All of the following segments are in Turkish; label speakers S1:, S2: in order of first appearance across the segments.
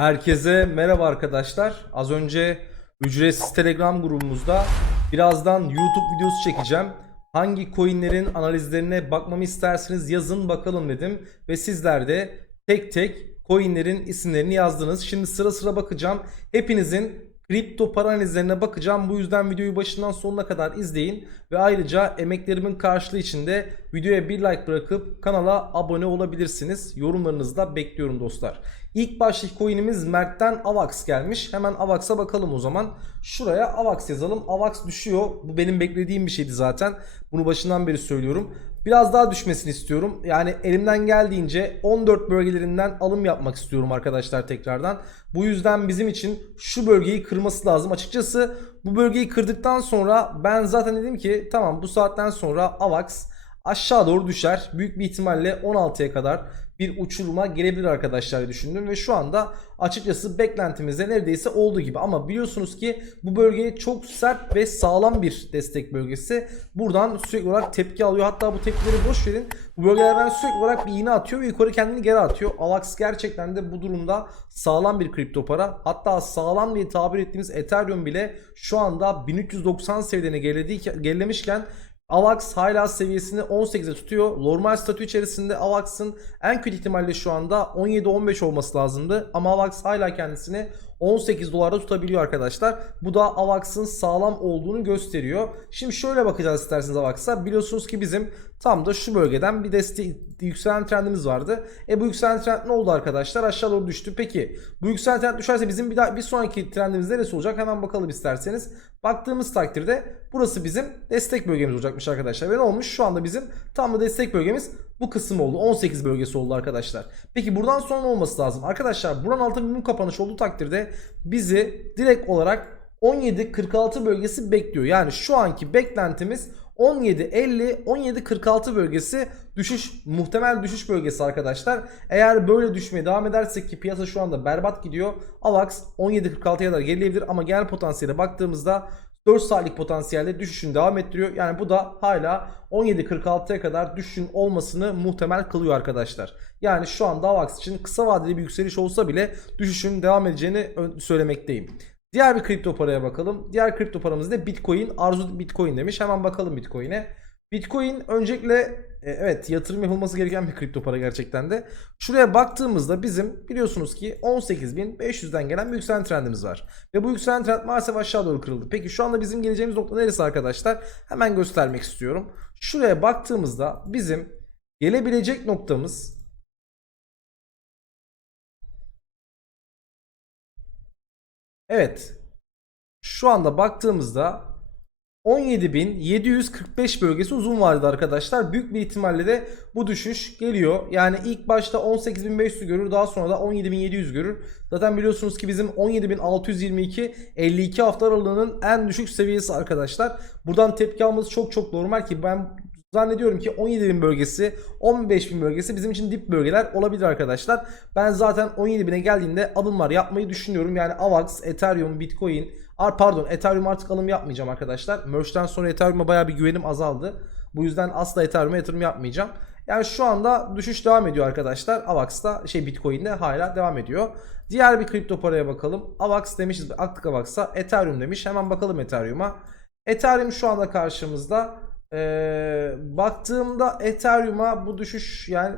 S1: Herkese merhaba arkadaşlar. Az önce ücretsiz Telegram grubumuzda birazdan YouTube videosu çekeceğim. Hangi coinlerin analizlerine bakmamı isterseniz yazın bakalım dedim. Ve sizler de tek tek coinlerin isimlerini yazdınız. Şimdi sıra sıra bakacağım. Hepinizin kripto para analizlerine bakacağım. Bu yüzden videoyu başından sonuna kadar izleyin. Ve ayrıca emeklerimin karşılığı için de videoya bir like bırakıp kanala abone olabilirsiniz. Yorumlarınızı da bekliyorum dostlar. İlk başlık coin'imiz Mert'ten AVAX gelmiş. Hemen AVAX'a bakalım o zaman. Şuraya AVAX yazalım. AVAX düşüyor. Bu benim beklediğim bir şeydi zaten. Bunu başından beri söylüyorum. Biraz daha düşmesini istiyorum. Yani elimden geldiğince 14 bölgelerinden alım yapmak istiyorum arkadaşlar tekrardan. Bu yüzden bizim için şu bölgeyi kırması lazım. Açıkçası bu bölgeyi kırdıktan sonra ben zaten dedim ki tamam bu saatten sonra AVAX aşağı doğru düşer. Büyük bir ihtimalle 16'ya kadar bir uçuruma gelebilir arkadaşlar düşündüm ve şu anda açıkçası beklentimizde neredeyse olduğu gibi ama biliyorsunuz ki bu bölge çok sert ve sağlam bir destek bölgesi. Buradan sürekli olarak tepki alıyor. Hatta bu tepkileri boş verin. Bu bölgelerden sürekli olarak bir iğne atıyor ve yukarı kendini geri atıyor. Avax gerçekten de bu durumda sağlam bir kripto para. Hatta sağlam diye tabir ettiğimiz Ethereum bile şu anda 1390 seviyene gerilediği- gerilemişken AVAX hala seviyesini 18'e tutuyor. Normal statü içerisinde AVAX'ın en kötü ihtimalle şu anda 17-15 olması lazımdı. Ama AVAX hala kendisini 18 dolarda tutabiliyor arkadaşlar. Bu da AVAX'ın sağlam olduğunu gösteriyor. Şimdi şöyle bakacağız isterseniz AVAX'a. Biliyorsunuz ki bizim tam da şu bölgeden bir destek yükselen trendimiz vardı. E bu yükselen trend ne oldu arkadaşlar? Aşağı doğru düştü. Peki bu yükselen trend düşerse bizim bir, daha, bir sonraki trendimiz neresi olacak? Hemen bakalım isterseniz. Baktığımız takdirde burası bizim destek bölgemiz olacakmış arkadaşlar. Ve ne olmuş? Şu anda bizim tam da destek bölgemiz bu kısım oldu. 18 bölgesi oldu arkadaşlar. Peki buradan sonra olması lazım? Arkadaşlar buranın altı mum kapanış olduğu takdirde bizi direkt olarak 17-46 bölgesi bekliyor. Yani şu anki beklentimiz 17-50 17-46 bölgesi düşüş muhtemel düşüş bölgesi arkadaşlar. Eğer böyle düşmeye devam edersek ki piyasa şu anda berbat gidiyor. AVAX 17-46'ya kadar gerileyebilir ama genel potansiyele baktığımızda 4 saatlik potansiyelde düşüşün devam ettiriyor. Yani bu da hala 17.46'ya kadar düşüşün olmasını muhtemel kılıyor arkadaşlar. Yani şu anda AVAX için kısa vadeli bir yükseliş olsa bile düşüşün devam edeceğini söylemekteyim. Diğer bir kripto paraya bakalım. Diğer kripto paramız da Bitcoin. Arzu Bitcoin demiş. Hemen bakalım Bitcoin'e. Bitcoin öncelikle e, evet yatırım yapılması gereken bir kripto para gerçekten de. Şuraya baktığımızda bizim biliyorsunuz ki 18.500'den gelen bir yükselen trendimiz var. Ve bu yükselen trend maalesef aşağı doğru kırıldı. Peki şu anda bizim geleceğimiz nokta neresi arkadaşlar? Hemen göstermek istiyorum. Şuraya baktığımızda bizim gelebilecek noktamız Evet. Şu anda baktığımızda 17.745 bölgesi uzun vadede arkadaşlar. Büyük bir ihtimalle de bu düşüş geliyor. Yani ilk başta 18.500 görür daha sonra da 17.700 görür. Zaten biliyorsunuz ki bizim 17.622 52 hafta aralığının en düşük seviyesi arkadaşlar. Buradan tepki alması çok çok normal ki ben Zannediyorum ki 17.000 bölgesi, 15.000 bölgesi bizim için dip bölgeler olabilir arkadaşlar. Ben zaten 17.000'e geldiğinde alımlar yapmayı düşünüyorum. Yani AVAX, Ethereum, Bitcoin, Ar pardon Ethereum artık alım yapmayacağım arkadaşlar. Merge'den sonra Ethereum'a bayağı bir güvenim azaldı. Bu yüzden asla Ethereum'a yatırım yapmayacağım. Yani şu anda düşüş devam ediyor arkadaşlar. AVAX'ta şey Bitcoin'de hala devam ediyor. Diğer bir kripto paraya bakalım. AVAX demişiz. Aktık AVAX'a. Ethereum demiş. Hemen bakalım Ethereum'a. Ethereum şu anda karşımızda. Ee, baktığımda Ethereum'a bu düşüş yani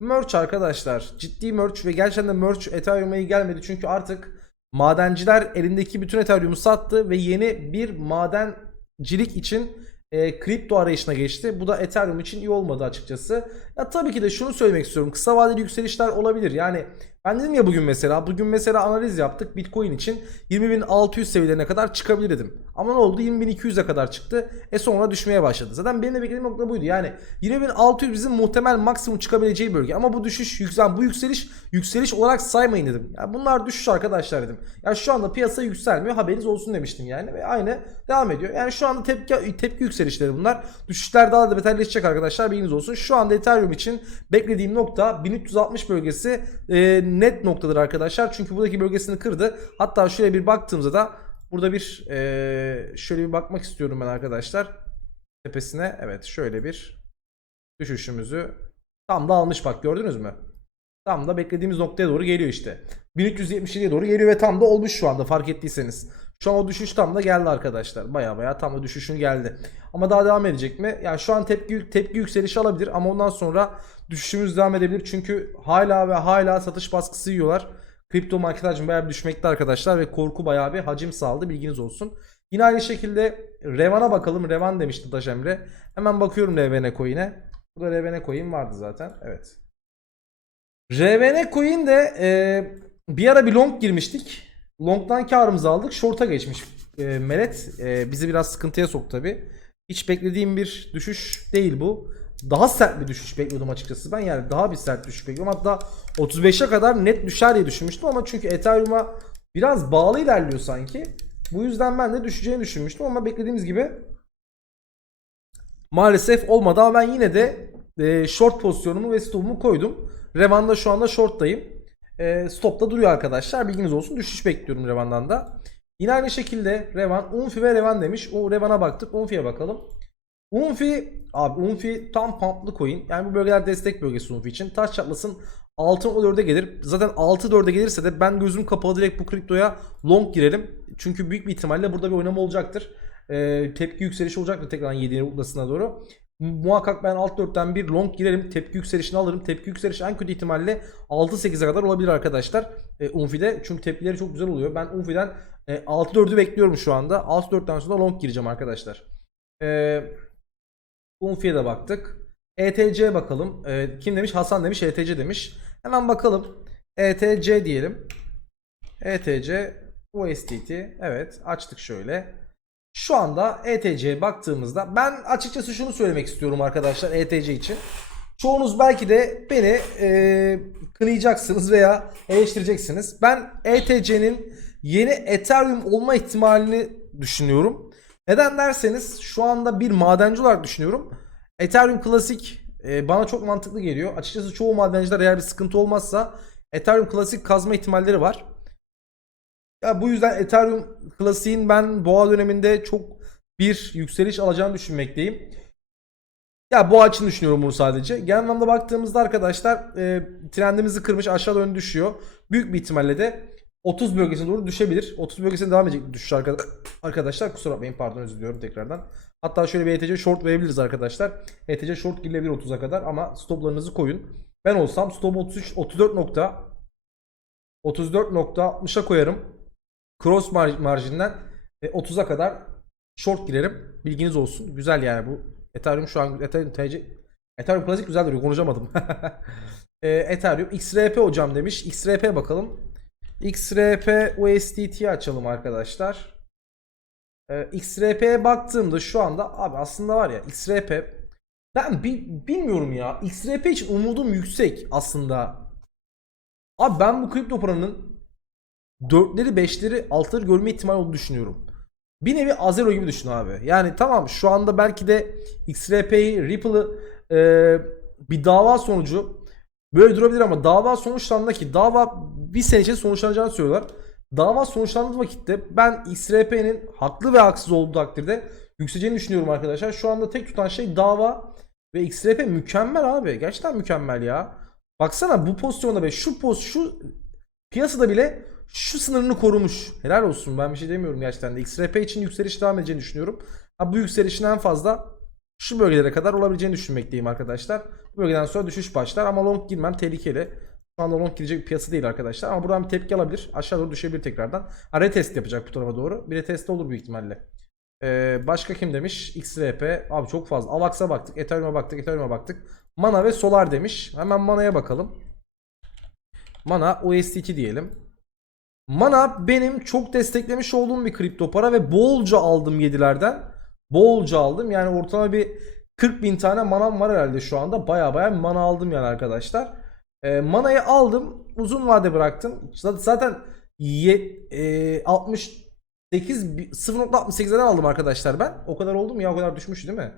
S1: merch arkadaşlar. Ciddi merch ve gerçekten de merch Ethereum'a iyi gelmedi. Çünkü artık madenciler elindeki bütün Ethereum'u sattı ve yeni bir madencilik için e, kripto arayışına geçti. Bu da Ethereum için iyi olmadı açıkçası. Ya tabii ki de şunu söylemek istiyorum. Kısa vadeli yükselişler olabilir. Yani ben dedim ya bugün mesela, bugün mesela analiz yaptık Bitcoin için 20.600 seviyelerine kadar çıkabilir dedim. Ama ne oldu? 20.200'e kadar çıktı. E sonra düşmeye başladı. Zaten benim de beklediğim nokta buydu. Yani 20.600 bizim muhtemel maksimum çıkabileceği bölge. Ama bu düşüş, yükselen bu yükseliş yükseliş olarak saymayın dedim. Ya bunlar düşüş arkadaşlar dedim. Ya şu anda piyasa yükselmiyor. Haberiniz olsun demiştim yani ve aynı devam ediyor. Yani şu anda tepki tepki yükselişleri bunlar. Düşüşler daha da beterleşecek arkadaşlar. Bilginiz olsun. Şu anda Ethereum için beklediğim nokta 1360 bölgesi e, net noktadır arkadaşlar. Çünkü buradaki bölgesini kırdı. Hatta şöyle bir baktığımızda da burada bir e, şöyle bir bakmak istiyorum ben arkadaşlar. Tepesine evet şöyle bir düşüşümüzü tam da almış bak gördünüz mü? Tam da beklediğimiz noktaya doğru geliyor işte. 1377'ye doğru geliyor ve tam da olmuş şu anda fark ettiyseniz. Şu an o düşüş tam da geldi arkadaşlar. Baya baya tam da düşüşün geldi. Ama daha devam edecek mi? Yani şu an tepki tepki yükselişi alabilir ama ondan sonra düşüşümüz devam edebilir. Çünkü hala ve hala satış baskısı yiyorlar. Kripto market hacmi bayağı bir düşmekte arkadaşlar ve korku bayağı bir hacim sağladı bilginiz olsun. Yine aynı şekilde Revan'a bakalım. Revan demişti Taş Emre. Hemen bakıyorum RVN coin'e. Burada RVN coin vardı zaten. Evet. RVN coin de e, bir ara bir long girmiştik. Long'dan karımızı aldık. Short'a geçmiş e, Melet. E, bizi biraz sıkıntıya soktu tabi. Hiç beklediğim bir düşüş değil bu. Daha sert bir düşüş bekliyordum açıkçası ben. Yani daha bir sert düşüş bekliyordum. Hatta 35'e kadar net düşer diye düşünmüştüm ama çünkü Ethereum'a biraz bağlı ilerliyor sanki. Bu yüzden ben de düşeceğini düşünmüştüm ama beklediğimiz gibi maalesef olmadı ama ben yine de e, short pozisyonumu ve stopumu koydum. Revan'da şu anda short'tayım. E, stopta duruyor arkadaşlar. Bilginiz olsun. Düşüş bekliyorum Revan'dan da. Yine aynı şekilde Revan, Unfi ve Revan demiş. O Revan'a baktık. Unfi'ye bakalım. Unfi abi Unfi tam pumplı coin. Yani bu bölgeler destek bölgesi Unfi için. Taş çatlasın altın o 4'e gelir. Zaten 6-4'e gelirse de ben gözüm kapalı direkt bu kriptoya long girelim. Çünkü büyük bir ihtimalle burada bir oynama olacaktır. Ee, tepki yükselişi olacaktır tekrardan 7'ye noktasına doğru. Muhakkak ben alt 4'ten bir long girerim. Tepki yükselişini alırım. Tepki yükselişi en kötü ihtimalle 6-8'e kadar olabilir arkadaşlar. E, Unfi'de. Çünkü tepkileri çok güzel oluyor. Ben Unfi'den e, 6-4'ü bekliyorum şu anda. 6-4'ten sonra long gireceğim arkadaşlar. Eee Unfi'ye de baktık. ETC'ye bakalım. Ee, kim demiş? Hasan demiş. ETC demiş. Hemen bakalım. ETC diyelim. ETC USDT. Evet açtık şöyle. Şu anda ETC'ye baktığımızda ben açıkçası şunu söylemek istiyorum arkadaşlar ETC için. Çoğunuz belki de beni e, kınayacaksınız veya eleştireceksiniz. Ben ETC'nin yeni Ethereum olma ihtimalini düşünüyorum. Neden derseniz şu anda bir madenci olarak düşünüyorum. Ethereum klasik e, bana çok mantıklı geliyor. Açıkçası çoğu madenciler eğer bir sıkıntı olmazsa Ethereum klasik kazma ihtimalleri var. Ya bu yüzden Ethereum klasiğin ben boğa döneminde çok bir yükseliş alacağını düşünmekteyim. Ya boğa için düşünüyorum bunu sadece. Genel anlamda baktığımızda arkadaşlar e, trendimizi kırmış aşağı doğru düşüyor. Büyük bir ihtimalle de 30 bölgesine doğru düşebilir. 30 bölgesine devam edecek düşüş. Arkadaşlar kusura bakmayın pardon özür diliyorum tekrardan. Hatta şöyle bir ETC short verebiliriz arkadaşlar. ETC short girilebilir 30'a kadar ama stoplarınızı koyun. Ben olsam stop 33 34 nokta 34.60'a koyarım. Cross mar- marjinden e, 30'a kadar short girerim. Bilginiz olsun. Güzel yani bu. Ethereum şu an Ethereum TC Ethereum klasik güzel duruyor. Konuşamadım. e, Ethereum XRP hocam demiş. XRP bakalım. XRP USDT'yi açalım arkadaşlar. Ee, XRP'ye baktığımda şu anda abi aslında var ya XRP ben bi- bilmiyorum ya. XRP için umudum yüksek aslında. Abi ben bu kripto paranın 4'leri 5'leri 6'ları görme ihtimali olduğunu düşünüyorum. Bir nevi Azero gibi düşün abi. Yani tamam şu anda belki de XRP'yi Ripple'ı e, bir dava sonucu böyle durabilir ama dava sonuçlandığında ki dava bir sene içinde sonuçlanacağını söylüyorlar. Dava sonuçlandığı vakitte ben XRP'nin haklı ve haksız olduğu takdirde yükseleceğini düşünüyorum arkadaşlar. Şu anda tek tutan şey dava ve XRP mükemmel abi. Gerçekten mükemmel ya. Baksana bu pozisyonda be şu poz şu piyasada bile şu sınırını korumuş. Helal olsun ben bir şey demiyorum gerçekten de. XRP için yükseliş devam edeceğini düşünüyorum. Ha, bu yükselişin en fazla şu bölgelere kadar olabileceğini düşünmekteyim arkadaşlar. Bu bölgeden sonra düşüş başlar ama long girmem tehlikeli. Şu anda long girecek bir piyasa değil arkadaşlar. Ama buradan bir tepki alabilir. Aşağı doğru düşebilir tekrardan. Ha, retest yapacak bu tarafa doğru. Bir retest olur büyük ihtimalle. Ee, başka kim demiş? XRP. Abi çok fazla. Avax'a baktık. Ethereum'a baktık. Ethereum'a baktık. Mana ve Solar demiş. Hemen Mana'ya bakalım. Mana USDT diyelim. Mana benim çok desteklemiş olduğum bir kripto para ve bolca aldım 7'lerden. Bolca aldım. Yani ortalama bir 40 bin tane manam var herhalde şu anda. Baya baya mana aldım yani arkadaşlar. E, manayı aldım. Uzun vade bıraktım. Zaten, zaten ye, e, 68 0.68'den aldım arkadaşlar ben. O kadar oldu mu ya o kadar düşmüş değil mi?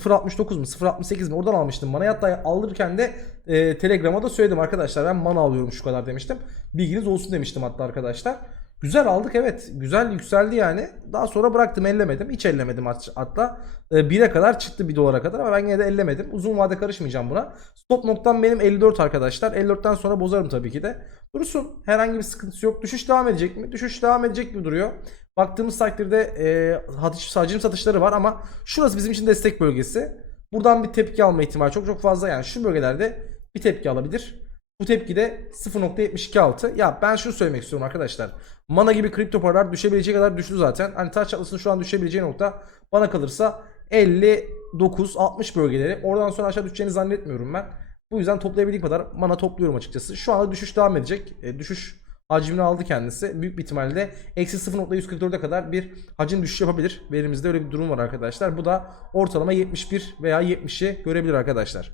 S1: 0.69 mu 0.68 mi oradan almıştım manayı hatta alırken de e, telegram'a da söyledim arkadaşlar ben mana alıyorum şu kadar demiştim bilginiz olsun demiştim hatta arkadaşlar Güzel aldık evet. Güzel yükseldi yani. Daha sonra bıraktım ellemedim. Hiç ellemedim hat- hatta. 1'e kadar çıktı 1 dolara kadar ama ben yine de ellemedim. Uzun vade karışmayacağım buna. Stop noktam benim 54 arkadaşlar. 54'ten sonra bozarım tabii ki de. Dursun. Herhangi bir sıkıntısı yok. Düşüş devam edecek mi? Düşüş devam edecek gibi duruyor. Baktığımız takdirde e, hacim, satışları var ama şurası bizim için destek bölgesi. Buradan bir tepki alma ihtimali çok çok fazla. Yani şu bölgelerde bir tepki alabilir. Bu tepki de 0.726. Ya ben şunu söylemek istiyorum arkadaşlar. Mana gibi kripto paralar düşebileceği kadar düştü zaten. Hani taş çatlasının şu an düşebileceği nokta bana kalırsa 59-60 bölgeleri. Oradan sonra aşağı düşeceğini zannetmiyorum ben. Bu yüzden toplayabildiğim kadar mana topluyorum açıkçası. Şu anda düşüş devam edecek. E, düşüş hacmini aldı kendisi. Büyük bir ihtimalle eksi 0.144'e kadar bir hacim düşüş yapabilir. Verimizde öyle bir durum var arkadaşlar. Bu da ortalama 71 veya 70'i görebilir arkadaşlar.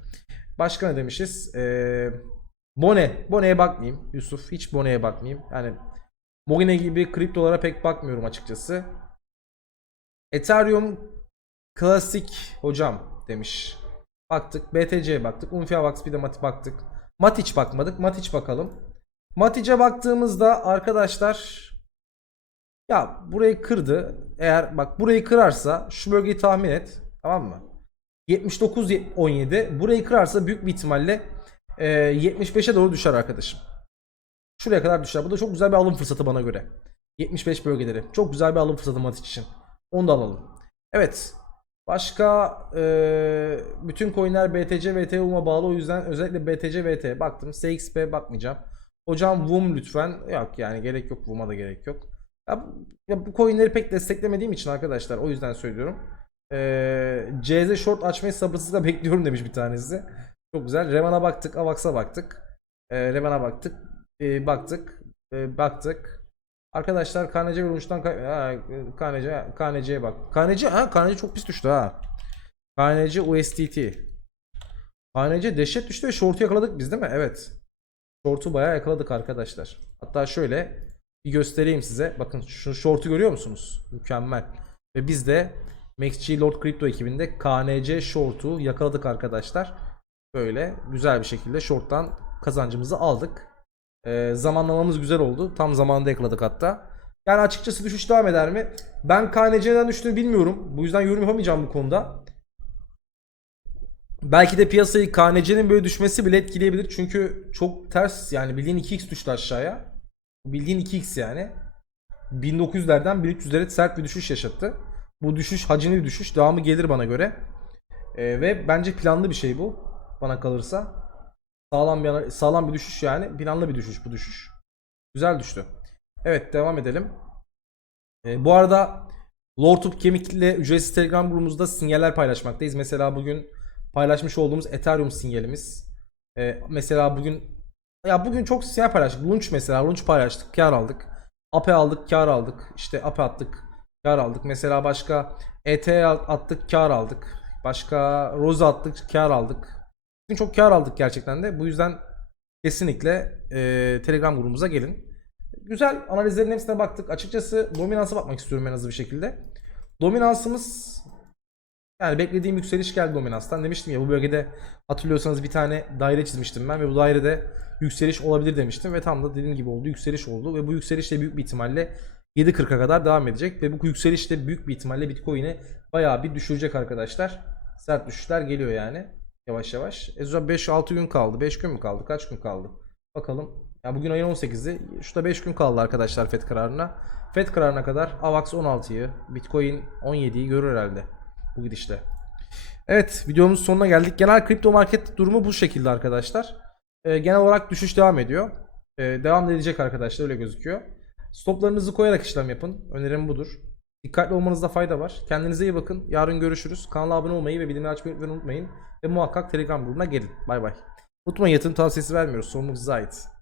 S1: Başka ne demişiz? Ee, Bone. Bone'ye bakmayayım Yusuf. Hiç Bone'ye bakmayayım. Yani Bone gibi kriptolara pek bakmıyorum açıkçası. Ethereum klasik hocam demiş. Baktık. BTC'ye baktık. Unfiavax bir de Mati baktık. Matic bakmadık. Matic bakalım. Matic'e baktığımızda arkadaşlar ya burayı kırdı. Eğer bak burayı kırarsa şu bölgeyi tahmin et. Tamam mı? 79 17. Burayı kırarsa büyük bir ihtimalle e, 75'e doğru düşer arkadaşım. Şuraya kadar düşer. Bu da çok güzel bir alım fırsatı bana göre. 75 bölgeleri. Çok güzel bir alım fırsatı Matic için. Onu da alalım. Evet. Başka e, bütün coinler BTC VTUM'a bağlı o yüzden özellikle BTC VT baktım. SXP bakmayacağım. Hocam WUM lütfen. Yok yani gerek yok WUM'a da gerek yok. Ya, ya bu coinleri pek desteklemediğim için arkadaşlar o yüzden söylüyorum. Ee, CZ short açmayı sabırsızlıkla bekliyorum demiş bir tanesi. Çok güzel. Revan'a baktık, Avax'a baktık. Ee, Revan'a baktık. Ee, baktık. Ee, baktık. Arkadaşlar KNC ve Lunch'tan KNC, KNC'ye bak. KNC, ha KNC çok pis düştü ha. KNC USDT. KNC dehşet düştü ve short'u yakaladık biz değil mi? Evet. Short'u bayağı yakaladık arkadaşlar. Hatta şöyle bir göstereyim size. Bakın şu short'u görüyor musunuz? Mükemmel. Ve biz de MaxG Lord Crypto ekibinde KNC short'u yakaladık arkadaşlar. Böyle güzel bir şekilde short'tan kazancımızı aldık. Ee, zamanlamamız güzel oldu. Tam zamanında yakaladık hatta. Yani açıkçası düşüş devam eder mi? Ben KNC'den düştüğünü bilmiyorum. Bu yüzden yorum yapamayacağım bu konuda. Belki de piyasayı KNC'nin böyle düşmesi bile etkileyebilir. Çünkü çok ters yani bildiğin 2x düştü aşağıya. Bildiğin 2x yani. 1900'lerden 1300'lere sert bir düşüş yaşattı. Bu düşüş hacimli bir düşüş. Devamı gelir bana göre. Ee, ve bence planlı bir şey bu. Bana kalırsa. Sağlam bir sağlam bir düşüş yani. Planlı bir düşüş bu düşüş. Güzel düştü. Evet devam edelim. Ee, bu arada Lord of Kemik'le ücretsiz Telegram grubumuzda sinyaller paylaşmaktayız. Mesela bugün paylaşmış olduğumuz Ethereum sinyalimiz. Ee, mesela bugün ya bugün çok sinyal paylaştık. Launch mesela Launch paylaştık. Kar aldık. APE aldık. Kar aldık. İşte APE attık. Kar aldık. Mesela başka ET attık. Kar aldık. Başka Rose attık. Kar aldık. Bugün çok kar aldık gerçekten de. Bu yüzden kesinlikle e, Telegram grubumuza gelin. Güzel analizlerin hepsine baktık. Açıkçası dominansa bakmak istiyorum en hızlı bir şekilde. Dominansımız yani beklediğim yükseliş geldi dominanstan. Demiştim ya bu bölgede hatırlıyorsanız bir tane daire çizmiştim ben ve bu dairede yükseliş olabilir demiştim ve tam da dediğim gibi oldu. Yükseliş oldu ve bu yükseliş de büyük bir ihtimalle 7.40'a kadar devam edecek ve bu yükseliş de büyük bir ihtimalle Bitcoin'i bayağı bir düşürecek arkadaşlar. Sert düşüşler geliyor yani yavaş yavaş. E 5-6 gün kaldı. 5 gün mü kaldı? Kaç gün kaldı? Bakalım. Ya bugün ayın 18'i. Şurada 5 gün kaldı arkadaşlar FED kararına. FED kararına kadar AVAX 16'yı, Bitcoin 17'yi görür herhalde bu gidişle. Evet videomuzun sonuna geldik. Genel kripto market durumu bu şekilde arkadaşlar. Ee, genel olarak düşüş devam ediyor. Ee, devam edecek arkadaşlar öyle gözüküyor. Stoplarınızı koyarak işlem yapın. Önerim budur. Dikkatli olmanızda fayda var. Kendinize iyi bakın. Yarın görüşürüz. Kanala abone olmayı ve bildirimleri açmayı unutmayın. Ve muhakkak Telegram grubuna gelin. Bay bay. Unutmayın yatırım tavsiyesi vermiyoruz. Sorumluluk size ait.